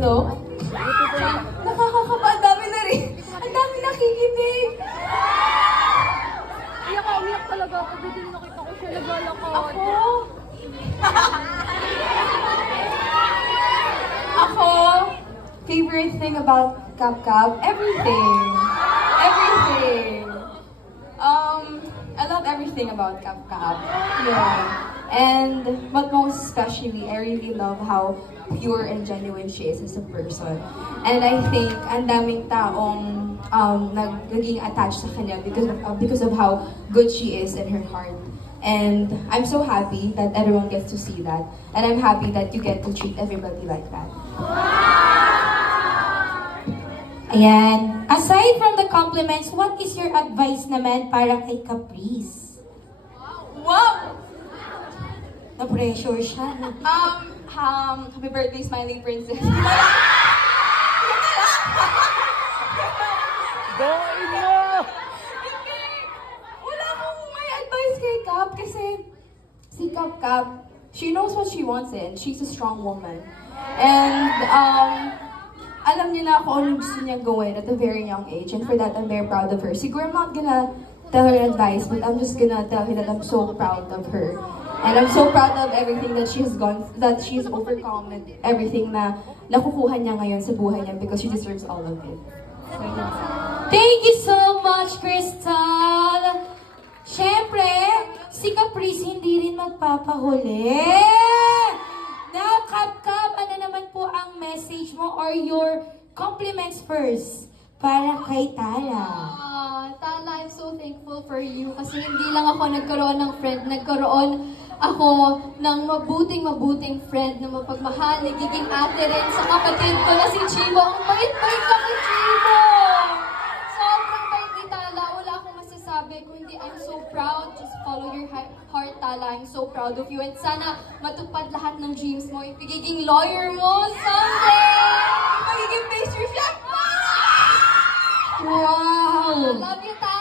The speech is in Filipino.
Hello? Nakakakaba, ang dami na rin. Ang dami nakikinig. Umiyak talaga ako. Bigyan nakita ko siya naglalakad. Ako, favorite thing about Cap Cap, everything. Everything. I love everything about Cap Cap. Yeah. And, but most especially, I really love how pure and genuine she is as a person. And I think, ang daming taong naging attached sa kanya because of how good she is in her heart. And I'm so happy that everyone gets to see that. And I'm happy that you get to treat everybody like that. Ayan. Aside from the compliments, what is your advice naman para kay Caprice? Wow! Na-pressure siya. Happy birthday, Smiling Princess. Bain mo! Wala akong may advice kay Cap kasi si Cap, she knows what she wants and she's a strong woman. And alam niya na kung anong gusto niyang gawin at a very young age, and for that I'm very proud of her. Siguro I'm not gonna tell her advice, but I'm just gonna tell her that I'm so proud of her. And I'm so proud of everything that she has overcome, and everything na nakukuha niya ngayon sa buhay niya because she deserves all of it. So, yeah. Thank you so much, Crystal! Siyempre, si Caprice hindi rin magpapahuli. Now, Cap, ano naman po ang message mo or your compliments first para kay Tala? Tala, I'm so thankful for you kasi hindi lang ako nagkaroon ng friend, nagkaroon ako ng mabuting friend na mapagmahal, nagiging ate rin sa kapatid ko na si Chibo. Ang bait-bait ka ni Chibo! Sobrang bait ni Tala, wala akong masasabi kundi I'm so proud. Just follow your heart, Tala. I'm so proud of you and sana matupad lahat ng dreams mo. Yung pagiging lawyer mo someday! Yung pagiging pastry chef mo! Wow! Love you, Tala!